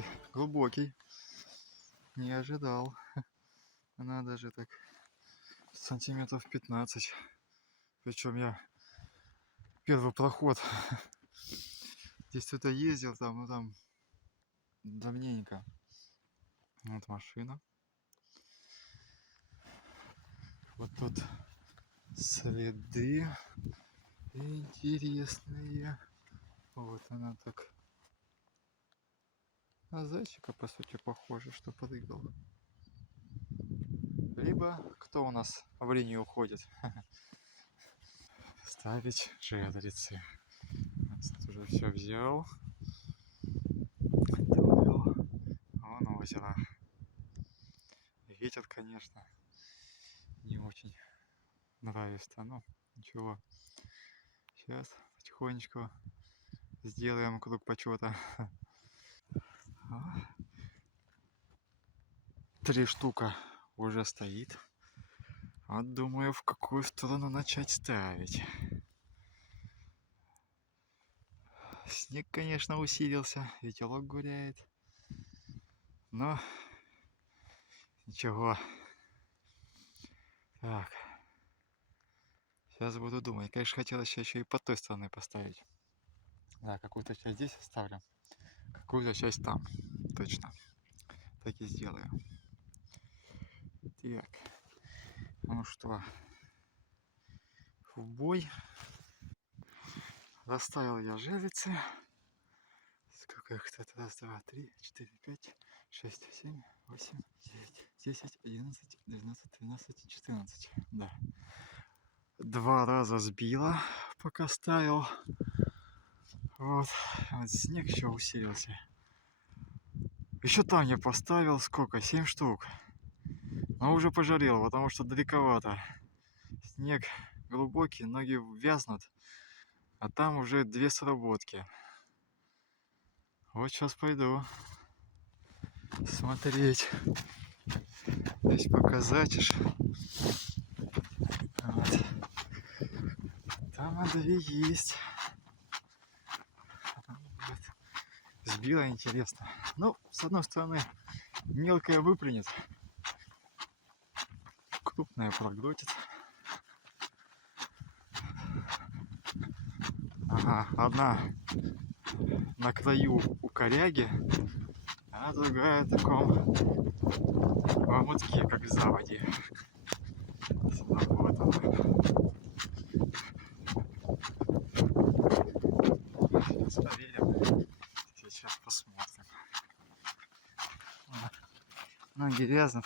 такой глубокий. Не ожидал. Она даже так сантиметров 15. Причем я первый проход здесь кто-то ездил, там, ну там давненько. Вот машина. Вот тут следы интересные. Вот она так. На зайчика, по сути, похоже, что прыгал. Либо кто у нас в линию уходит? Ставить жерлицы. Вот уже все взял. Вон озеро. Ветер, конечно, не очень нравится, но ничего. Сейчас потихонечку сделаем круг почета. 3 штука уже стоит. Вот думаю, в какую сторону начать ставить. Снег, конечно, усилился, ветерок гуляет. Но ничего. Так. Сейчас буду думать. Конечно, хотелось еще и по той стороны поставить. Да, какую-то часть здесь оставлю. Какую-то часть там. Точно. Так и сделаю. Так. Ну что. В бой. Расставил я жерлицы. Сколько их тут? Раз, два, три, четыре, пять, шесть, семь, восемь, девять, 10, 11, 12, 13, 14. Да. 2 раза сбила, пока ставил. Вот снег еще усилился. Еще там я поставил сколько? 7 штук. Но уже пожалел, потому что далековато. Снег глубокий, ноги вязнут. А там уже 2 сработки. Вот сейчас пойду смотреть. Здесь показать аж. Вот. Там 2 есть. Вот. Сбила, интересно. Ну, с одной стороны, мелкая выплюнет. Крупная проглотит. Ага, одна на краю у коряги, а другая в таком омутке, как в заводе. Вот она. Сейчас проверим. Сейчас посмотрим. Ноги вязнут.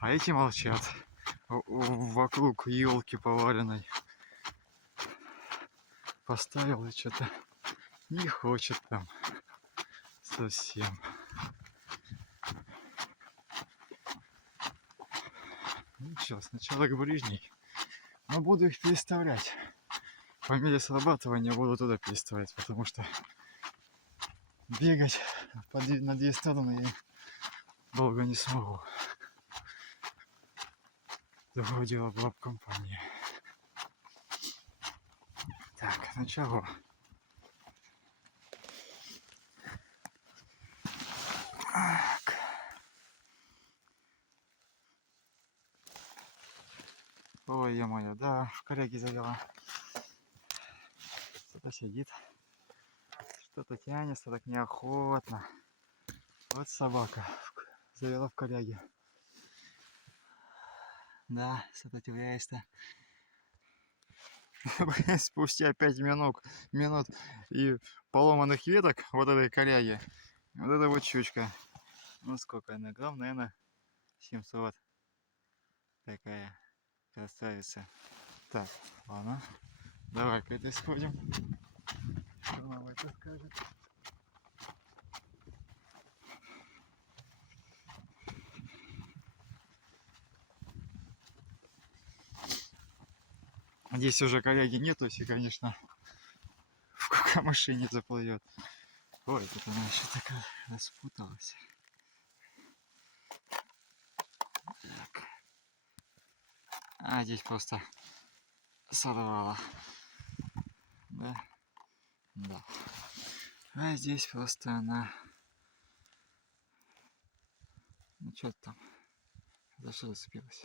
А эти молчат. Вокруг елки поваленной. Поставил и что-то не хочет там совсем. Ну что, сначала к ближней. Но буду их переставлять. По мере срабатывания буду туда переставлять, потому что бегать на 2 стороны я долго не смогу. Другое дело была бы компания. Так, начало. Так. Ой, ё-моё, да, в коряге завела. Что-то сидит. Что-то тянется так неохотно. Вот собака завела в коряге. Да, сопротивляешься. Спустя 5 минут и поломанных веток вот этой коряги. Вот эта вот щучка. Ну сколько она? Грамм, наверное, 700. Такая красавица. Так, ладно. Давай к этой сходим. Что мама это скажет? Здесь уже коряги нету, если, конечно, в камыши не заплывет. Ой, тут она еще такая распуталась. Так. А здесь просто сорвала. Да? Да. А здесь просто она... Ну что там? За что зацепилась?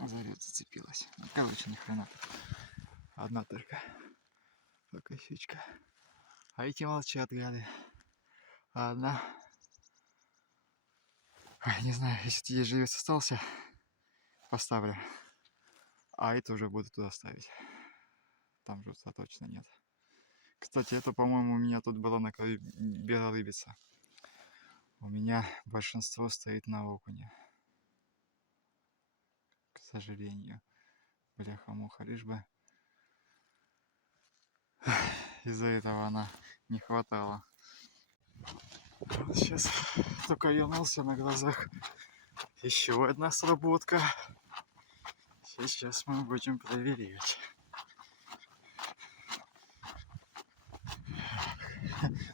За лед зацепилась. Ну, короче, ни хрена. Одна только косичка. А эти молчат, гады. А одна... Ой, не знаю, если здесь живец остался, поставлю. А это уже буду туда ставить. Там жутся точно нет. Кстати, это, по-моему, у меня тут была на краю белорыбица. У меня большинство стоит на окуне. К сожалению. Бляха-муха, лишь бы из-за этого она не хватало. Сейчас только вернулся на глазах. Еще одна сработка. Сейчас мы будем проверять.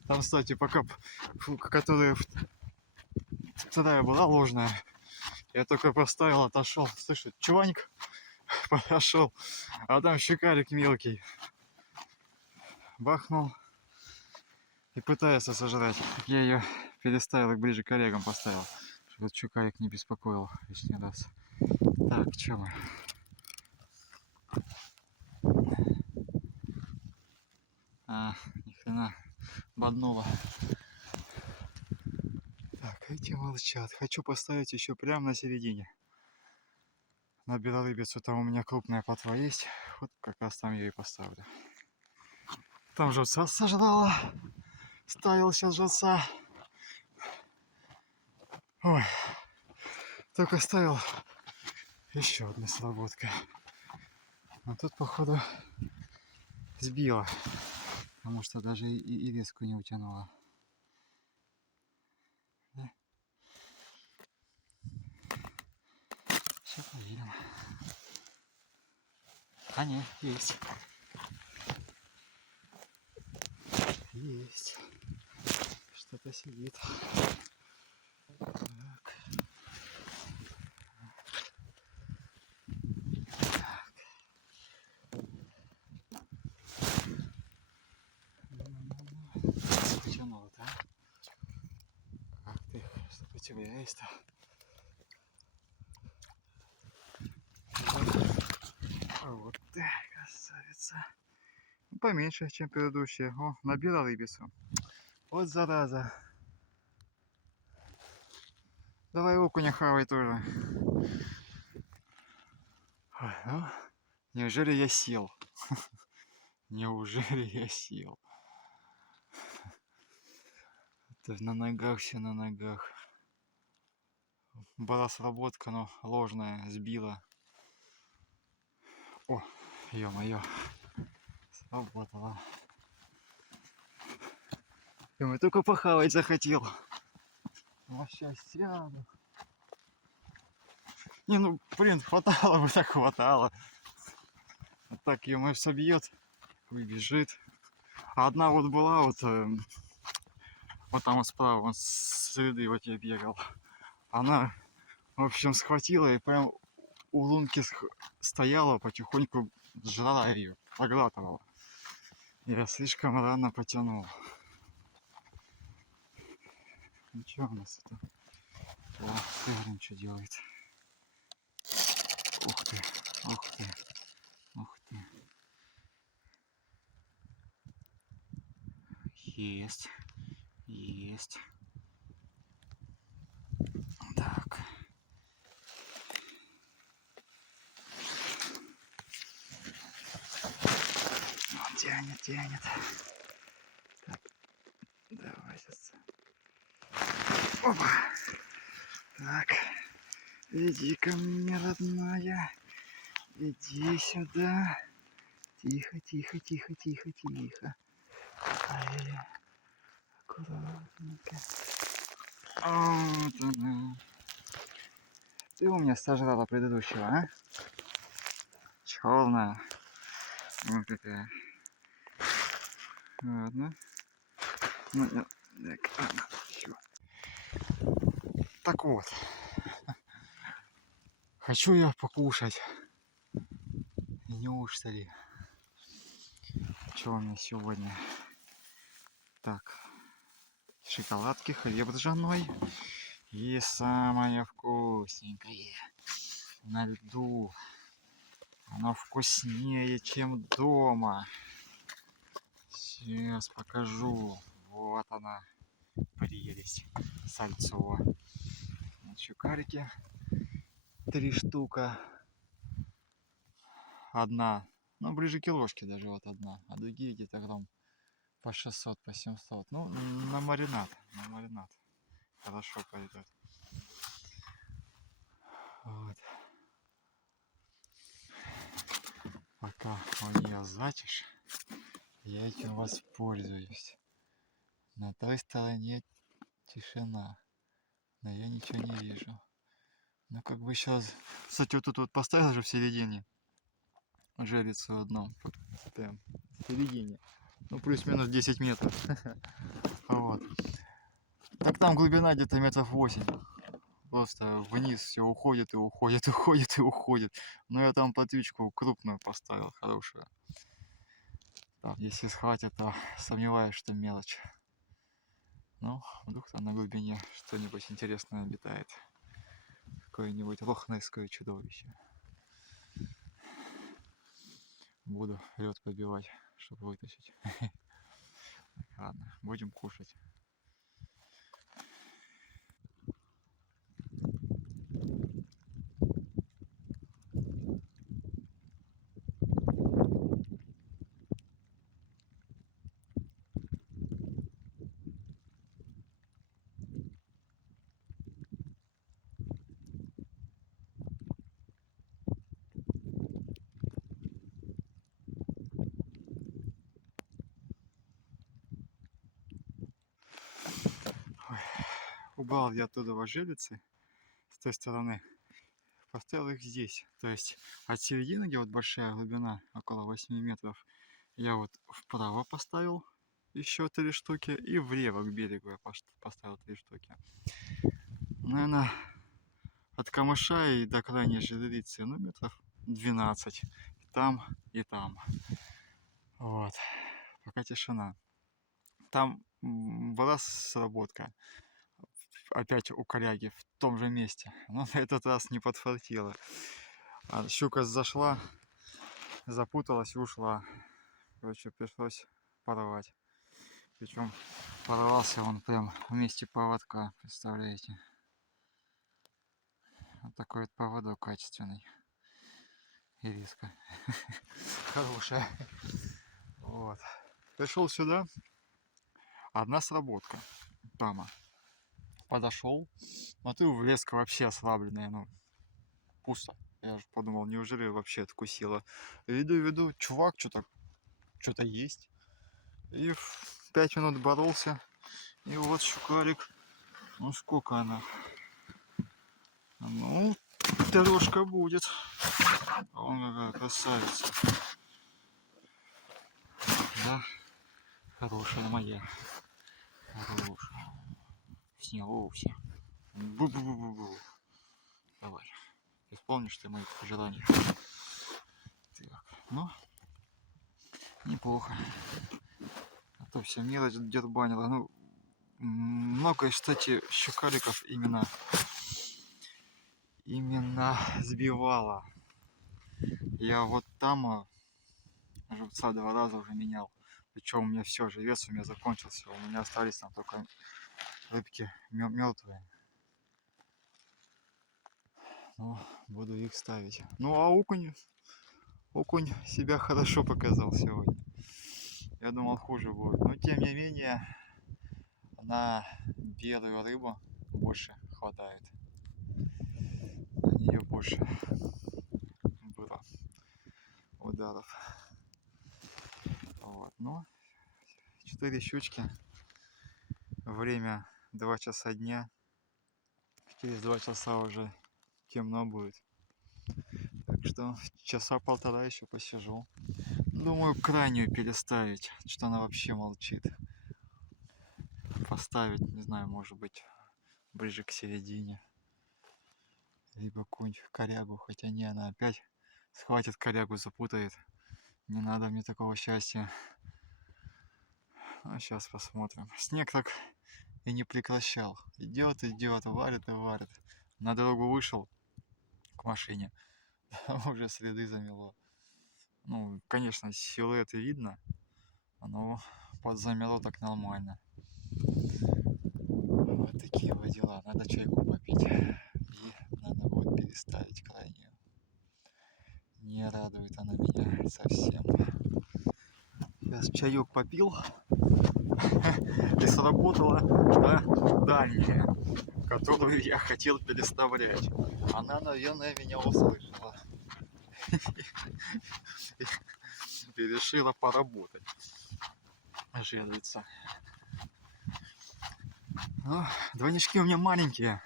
Там, кстати, пока которая вторая была ложная, я только поставил, отошел. Слышь, чуваньк подошел, а там щукарик мелкий. Бахнул и пытается сожрать. Я ее переставил и ближе к коллегам поставил, чтобы этот щукарик не беспокоил лишний раз. Так, что мы? Ни хрена, боднуло. Так, эти молчат. Хочу поставить еще прямо на середине. На белорыбицу там у меня крупная плотва есть. Вот как раз там я и поставлю. Там живца сожрала. Ставил сейчас живца. Ой. Только ставил. Еще одна сработка. А тут, походу, сбила. Потому что даже и резку не утянула. Да? Сейчас проверим. А нет, есть. Есть. Что-то сидит. Так. Потянуло-то, а? Как ты сопротивляешься-то? Вот ты, красавица. Поменьше, чем предыдущие. О, набила рыбицу. Вот зараза. Давай окуня хавай тоже. Ой, ну, неужели я сел? Неужели я сел? Это на ногах, все на ногах. Была сработка, но ложная, сбила. О, ё-моё. Сработала. Я только похавать захотел. А сейчас сяду. Не, ну, блин, хватало бы, так хватало. Вот так ее может собьет, выбежит. А одна вот была вот, вот там вот справа, вон с среды вот я бегал. Она, в общем, схватила и прям у лунки стояла, потихоньку жрала ее, проглатывала. Я слишком рано потянул. Ну что у нас это? О, ты, что делает? Ух ты, ух ты, ух ты. Есть, есть. Так. Он тянет, тянет. Так. Давай сейчас. Опа. Так. Иди ко мне, родная. Иди сюда. Тихо, тихо, тихо, тихо, тихо. Ай, аккуратненько. Вот она. Ты у меня сожрала предыдущего, а? Черная. Вот какая. Ладно. Ну, так, еще. Так вот. Хочу я покушать. Неужто ли? Что у меня сегодня? Так. Шоколадки, хлеб ржаной. И самое вкусненькое. На льду. Оно вкуснее, чем дома. Сейчас покажу. Вот она. Прелесть. Сальцо. Сухарики. 3 штука. Одна. Ну, ближе к килошке даже вот одна. А другие где-то грамм по 600, по 700. Ну, на маринад. На маринад. Хорошо пойдет. Вот. Пока у нее затишь, я этим воспользуюсь. На той стороне тишина, но я ничего не вижу. Ну как бы сейчас, кстати, вот тут вот поставил же в середине жерлицу одну, прям в середине, ну плюс-минус 10 метров. Вот. Так там глубина где-то метров 8. Просто вниз все уходит и уходит, уходит и уходит. Но я там подвичку крупную поставил, хорошую. Там, если схватит, то сомневаюсь, что мелочь. Ну, вдруг там на глубине что-нибудь интересное обитает. Какое-нибудь лохнесское чудовище. Буду лед побивать, чтобы вытащить. Ладно, будем кушать. Ой. Убрал я оттуда вожелицы с той стороны. Поставил их здесь. То есть от середины, где вот большая глубина, около 8 метров, я вот вправо поставил еще 3 штуки. И влево к берегу я поставил 3 штуки. Наверное, от камыша и до крайней жерлицы, ну, метров 12. И там, и там. Вот. Пока тишина. Там была сработка. Опять у коряги в том же месте. Но на этот раз не подфартило. А щука зашла, запуталась и ушла. Короче, пришлось порвать. Причем порвался он прям в месте поводка. Представляете? Вот такой вот поводок качественный. Ириска. Хорошая. Вот. Пришел сюда. Одна сработка. Тама. Подошел. Смотрю, в леска вообще ослабленная. Ну, пусто. Я же подумал, неужели вообще откусила. Веду, чувак, что-то есть. И в 5 минут боролся. И вот щукарик. Ну сколько она? Ну, трешка будет. Он какая красавица. Да, хорошая моя. Хорошая. Снялся. Бу-бу-бу-бу-бу. Давай. Исполнишь ты мои пожелания. Так, ну, неплохо. А то все мелочь дербанила. Ну, много, кстати, щукариков именно сбивала. Я вот там живца 2 раза уже менял. Причем у меня все, живец у меня закончился. У меня остались там только рыбки мертвые. Ну, буду их ставить. Ну, а окунь себя хорошо показал сегодня. Я думал, хуже будет. Но тем не менее, на белую рыбу больше хватает. На нее больше было ударов. Вот. Ну, 4 щучки. Время 2 часа дня. Через 2 часа уже темно будет. Так что часа полтора еще посижу. Думаю, крайнюю переставить. Что она вообще молчит. Поставить, не знаю, может быть, ближе к середине. Либо какую-нибудь корягу, хотя не, она опять схватит корягу, запутает. Не надо мне такого счастья. А сейчас посмотрим. Снег так и не прекращал. Идет, идет, варит и варит. На дорогу вышел к машине, уже следы замело. Ну, конечно, силуэты видно, но подзамело так нормально. Вот такие вот дела. Надо чайку попить. И надо будет переставить крайнюю. Не радует она меня совсем. Сейчас чаек попил. И сработала дальняя, которую я хотел переставлять. Она, наверное, меня услышала. И решила поработать. Жерлица. Но двойнички у меня маленькие.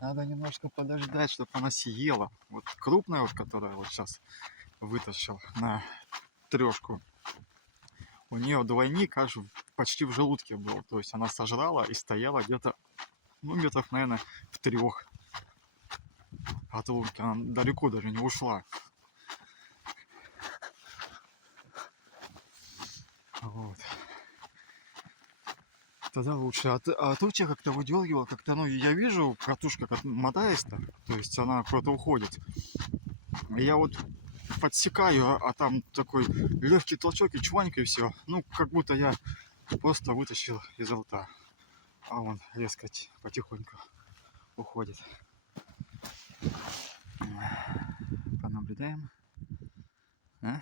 Надо немножко подождать, чтобы она съела. Вот крупная, вот, которая вот сейчас вытащил на 3. У нее двойник аж почти в желудке был. То есть она сожрала и стояла где-то, ну, метров, наверное, в 3 от лунки. Она далеко даже не ушла. Вот. Тогда лучше. А то тебя как-то выдергивал, как-то, ну, я вижу, катушка как мотается-то, то есть она куда-то уходит. Я вот подсекаю, а там такой легкий толчок и чванька, и все. Ну, как будто я просто вытащил из рта. А он резко потихоньку уходит. Понаблюдаем. А?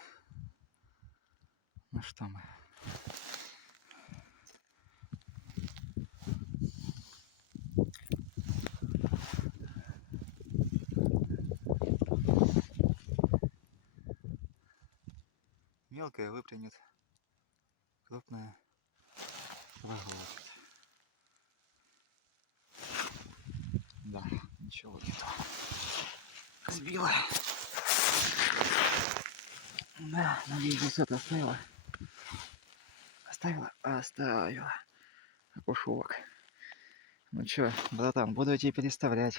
Ну что мы? Мелкая выплюнет, крупная проглотит. Да, ничего нету. Сбила. Да, надеюсь, высоту оставила. Оставила. Окушок. Ну чё, братан, буду тебе переставлять.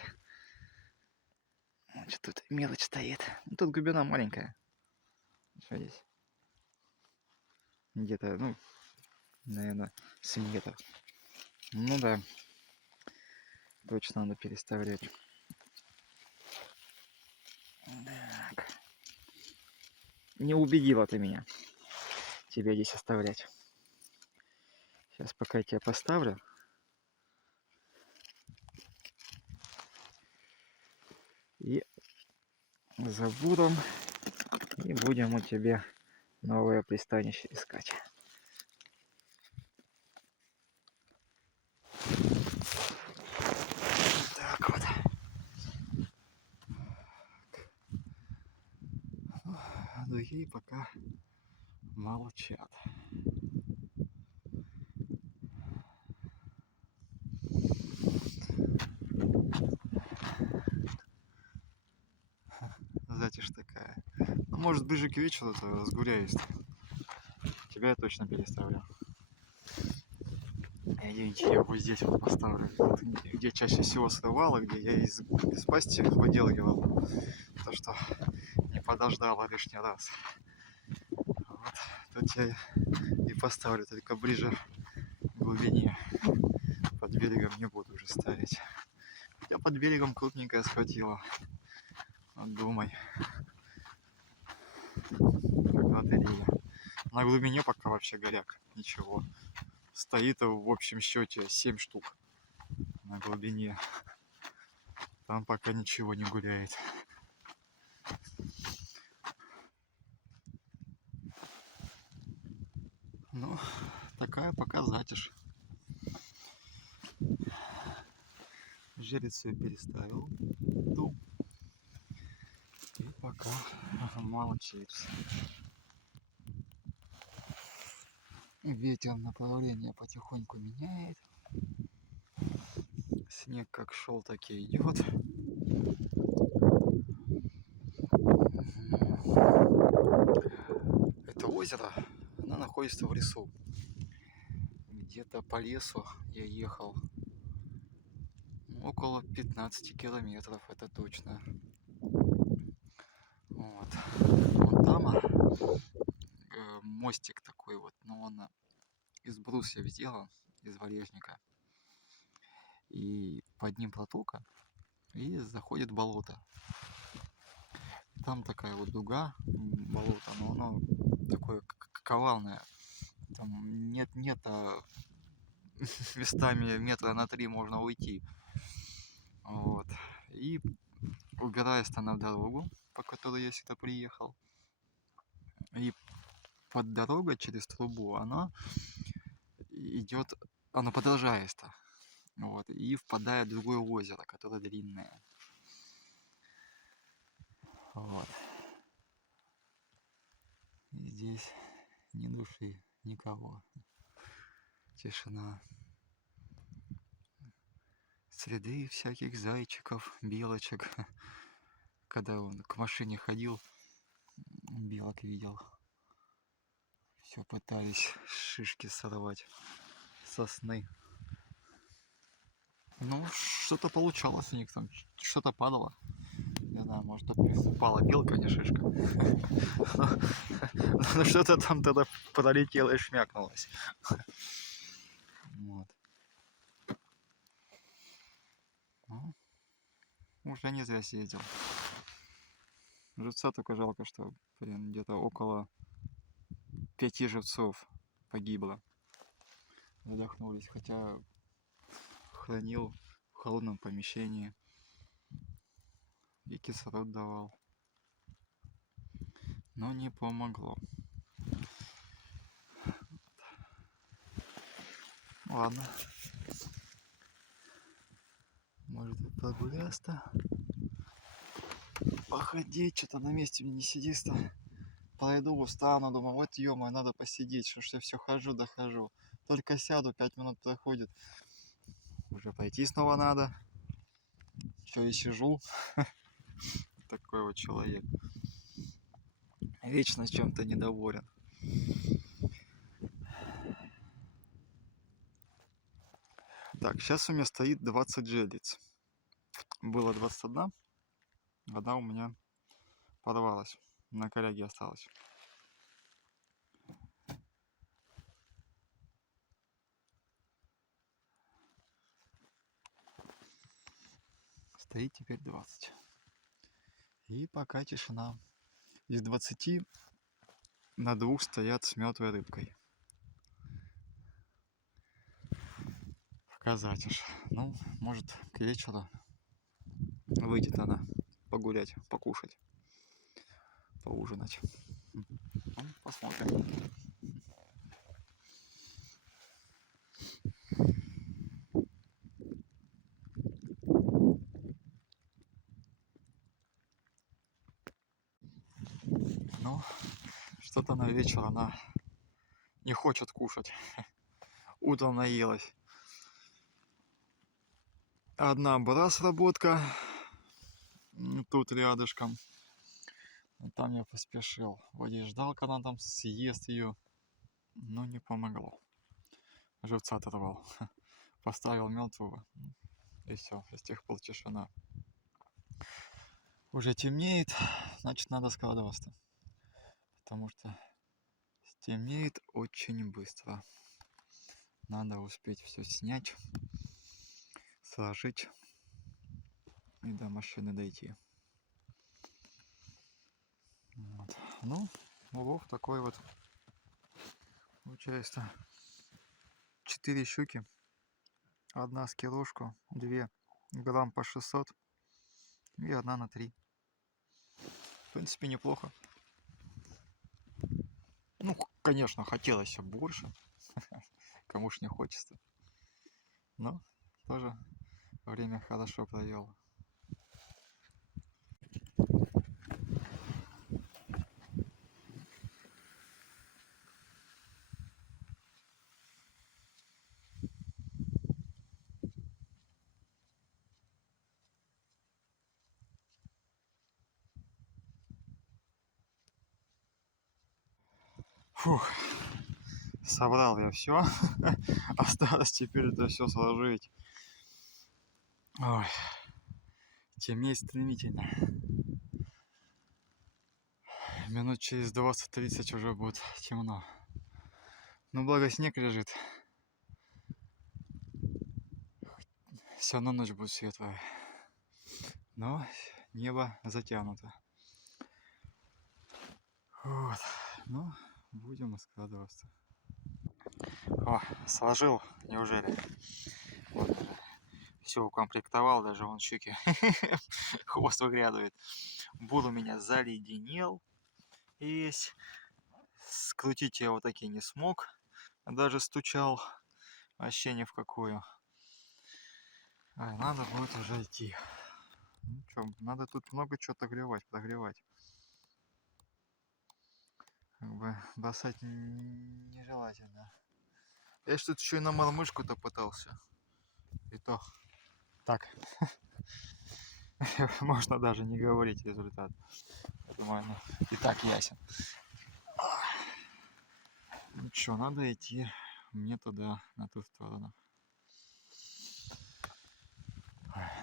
Значит, тут мелочь стоит. Ну, тут глубина маленькая. Что здесь? Где-то, ну, наверное, с метр. Ну да. Точно надо переставлять. Так. Не убедила ты меня. Тебя здесь оставлять. Сейчас пока я тебя поставлю. И забудем. И будем у тебя новое пристанище искать. Так вот. Другие пока молчат. Затишь такая. Ну, может, ближе к вечеру-то разгуляюсь. Тебя я точно переставлю. Я вот здесь вот поставлю, где чаще всего срывало, где я из пасти выдергивал. То, что не подождала лишний раз. Вот тут я и поставлю, только ближе к глубине. Под берегом не буду уже ставить. Хотя под берегом крупненькая схватила. Вот думай. Как лотерея. На глубине пока вообще горяк. Ничего. Стоит в общем счете 7 штук на глубине. Там пока ничего не гуляет. Ну, такая пока затишь. Жрицу я переставил. Ту. И пока молчит. Ветер направление потихоньку меняет. Снег как шел, так и идет. Это озеро, оно находится в лесу. Где-то по лесу я ехал около 15 километров, это точно. Вот. Вон там мостик такой вот, но он из брусьев сделан, из валежника. И под ним протока, и заходит болото. Там такая вот дуга, болото, но оно такое коварное. Там нет, местами метра на 3 можно уйти. Вот. И убираясь-то на дорогу, по которой я сюда приехал, и под дорогой через трубу она идет, она продолжается. Вот, и впадает в другое озеро, которое длинное. Вот. И здесь ни души, никого. Тишина. Следы всяких зайчиков, белочек. Когда он к машине ходил, белок видел. Все пытались шишки сорвать, сосны. Ну, что-то получалось у них там, что-то падало. Не знаю, может, упала белка, не шишка. Но что-то там тогда пролетело и шмякнулось. Вот. Ну, уже не зря съездил. Живца только жалко, что, блин, где-то около 5 живцов погибло. Задохнулись, хотя хранил в холодном помещении и кислород давал. Но не помогло. Ладно. Может быть, прогуляться, походить, что-то на месте мне не сидится. Пойду, устану, думаю, вот ё-моё, надо посидеть, что ж я все хожу, дохожу. Только сяду, 5 минут проходит. Уже пойти снова надо. Что и сижу. Такой вот человек. Вечно чем-то недоволен. Так, сейчас у меня стоит 20 желиц. Было 21. Одна у меня порвалась. На коряге осталась. Стоит теперь 20. И пока тишина. Из 20 на 2 стоят с мертвой рыбкой. Показать уж. Ну, может, к вечеру выйдет она погулять, покушать, поужинать. Ну, посмотрим. Ну, что-то на вечер она не хочет кушать. Утром наелась. Одна была сработка тут рядышком. Там я поспешил. Вроде ждал, когда она там съест ее, но не помогло. Живца оторвал. Поставил мертвого. И все, с тех пор тишина. Уже темнеет, значит, надо складываться. Потому что темнеет очень быстро. Надо успеть все снять, сложить и до машины дойти. Вот. Ну, улов такой вот. Получается 4 щуки. Одна с килошку, 2 грамм по 600 и одна на 3. В принципе, неплохо. Ну, конечно, хотелось больше. Кому ж не хочется. Но тоже время хорошо провел. Фух, собрал я все. Осталось теперь это все сложить Ой, темнеет стремительно. Минут через 20-30 уже будет темно. Но благо снег лежит. Все равно ночь будет светлая. Но небо затянуто. Вот. Ну, будем складываться. О, сложил, неужели? Вот даже все укомплектовал, даже вон щеки. Хвост выглядывает. Буд у меня заледенел весь. Скрутить я его таки не смог. Даже стучал. Вообще ни в какую. Надо будет уже идти. Ну что, надо тут много чего прогревать. Как бы бросать нежелательно. Я ж тут еще и на мормышку-то пытался. И то так. Можно даже не говорить результат. Думаю, ну, и так ясен. Ну что, надо идти мне туда, на ту сторону.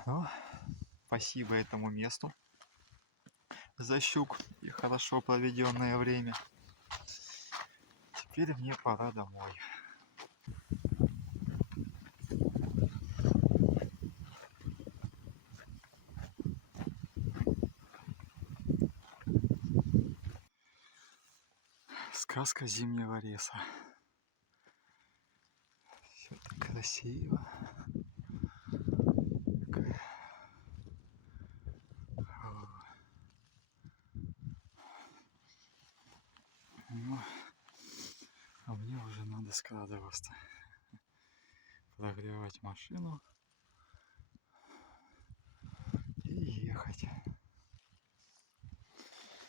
Ну, спасибо этому месту за щук и хорошо проведенное время. Теперь мне пора домой. Сказка зимнего леса. Все так красиво. Ну, а мне уже надо складываться. Прогревать машину и ехать.